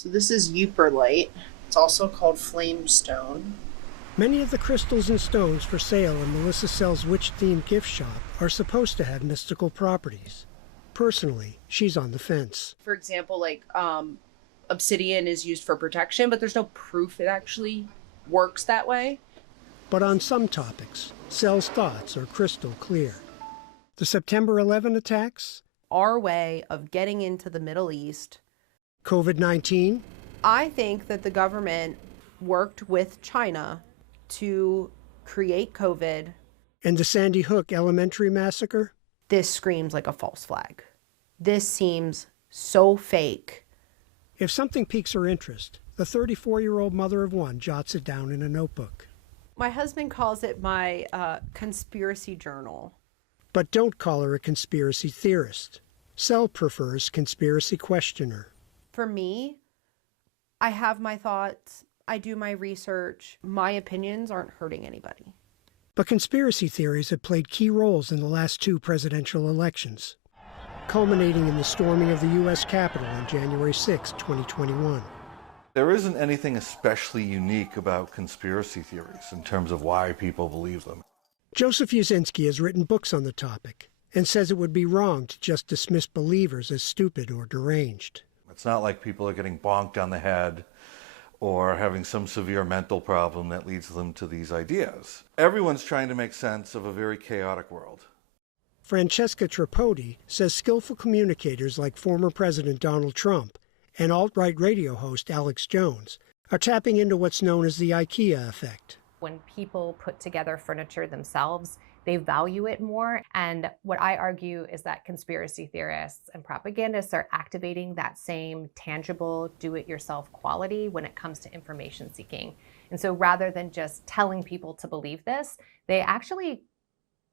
So this is euperlite. It's also called flamestone. Many of the crystals and stones for sale in Melissa Sell's witch-themed gift shop are supposed to have mystical properties. Personally, she's on the fence. For example, like obsidian is used for protection, but there's no proof it actually works that way. But on some topics, Sell's thoughts are crystal clear. The September 11 attacks? Our way of getting into the Middle East. COVID-19? I think that the government worked with China to create COVID. And the Sandy Hook Elementary massacre? This screams like a false flag. This seems so fake. If something piques her interest, the 34-year-old mother of one jots it down in a notebook. My husband calls it my conspiracy journal. But don't call her a conspiracy theorist. Sell prefers conspiracy questioner. For me, I have my thoughts. I do my research. My opinions aren't hurting anybody. But conspiracy theories have played key roles in the last two presidential elections, culminating in the storming of the U.S. Capitol on January 6, 2021. There isn't anything especially unique about conspiracy theories in terms of why people believe them. Joseph Yazinski has written books on the topic and says it would be wrong to just dismiss believers as stupid or deranged. It's not like people are getting bonked on the head or having some severe mental problem that leads them to these ideas. Everyone's trying to make sense of a very chaotic world. Francesca Tripodi says skillful communicators like former President Donald Trump and alt-right radio host Alex Jones are tapping into what's known as the Ikea Effect. When people put together furniture themselves, they value it more. And what I argue is that conspiracy theorists and propagandists are activating that same tangible, do-it-yourself quality when it comes to information seeking. And so rather than just telling people to believe this, they actually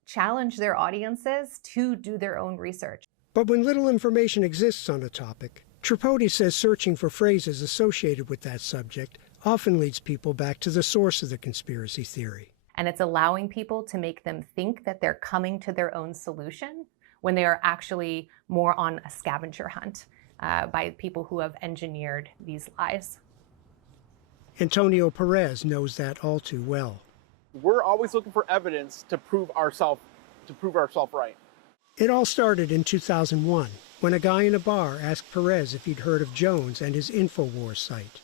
challenge their audiences to do their own research. But when little information exists on a topic, Tripodi says searching for phrases associated with that subject often leads people back to the source of the conspiracy theory. And it's allowing people to make them think that they're coming to their own solution when they are actually more on a scavenger hunt by people who have engineered these lies. Antonio Perez knows that all too well. We're always looking for evidence to prove ourselves right. It all started in 2001 when a guy in a bar asked Perez if he'd heard of Jones and his InfoWars site.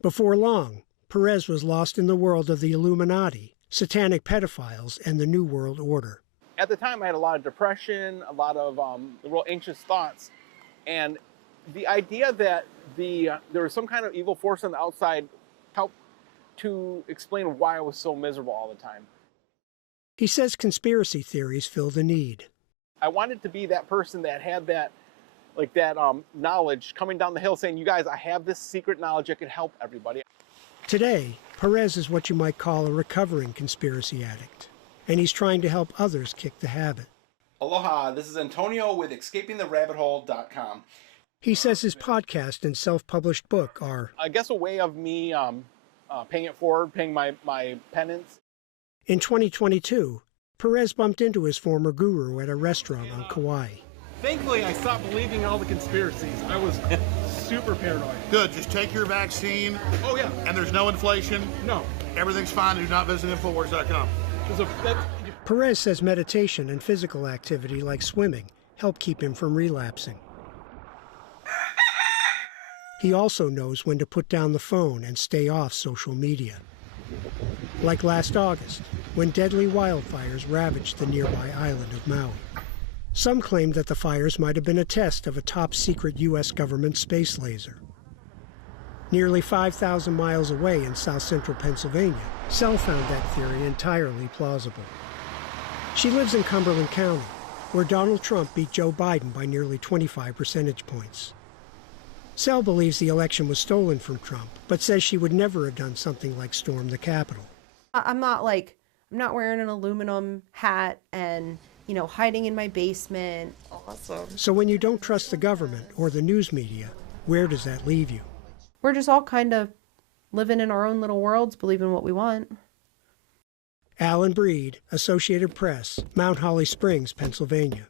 Before long, Perez was lost in the world of the Illuminati, satanic pedophiles, and the New World Order. At the time, I had a lot of depression, a lot of real anxious thoughts, and the idea that there was some kind of evil force on the outside helped to explain why I was so miserable all the time. He says conspiracy theories fill the need. I wanted to be that person that had that knowledge coming down the hill saying, you guys, I have this secret knowledge that could help everybody. Today, Perez is what you might call a recovering conspiracy addict, and he's trying to help others kick the habit. Aloha, this is Antonio with EscapingTheRabbitHole.com. He says his podcast and self-published book are, I guess, a way of me paying it forward, paying my penance. In 2022, Perez bumped into his former guru at a restaurant on Kauai. Thankfully, I stopped believing in all the conspiracies. I was super paranoid. Good. Just take your vaccine. Oh, yeah. And there's no inflation. No. Everything's fine. Do not visit Infowars.com. Perez says meditation and physical activity like swimming help keep him from relapsing. He also knows when to put down the phone and stay off social media. Like last August, when deadly wildfires ravaged the nearby island of Maui. Some claimed that the fires might have been a test of a top-secret U.S. government space laser. Nearly 5,000 miles away in south-central Pennsylvania, Sell found that theory entirely plausible. She lives in Cumberland County, where Donald Trump beat Joe Biden by nearly 25 percentage points. Sell believes the election was stolen from Trump, but says she would never have done something like storm the Capitol. I'm not wearing an aluminum hat and, hiding in my basement. Awesome. So when you don't trust the government or the news media, where does that leave you? We're just all kind of living in our own little worlds, believing what we want. Alan Breed, Associated Press, Mount Holly Springs, Pennsylvania.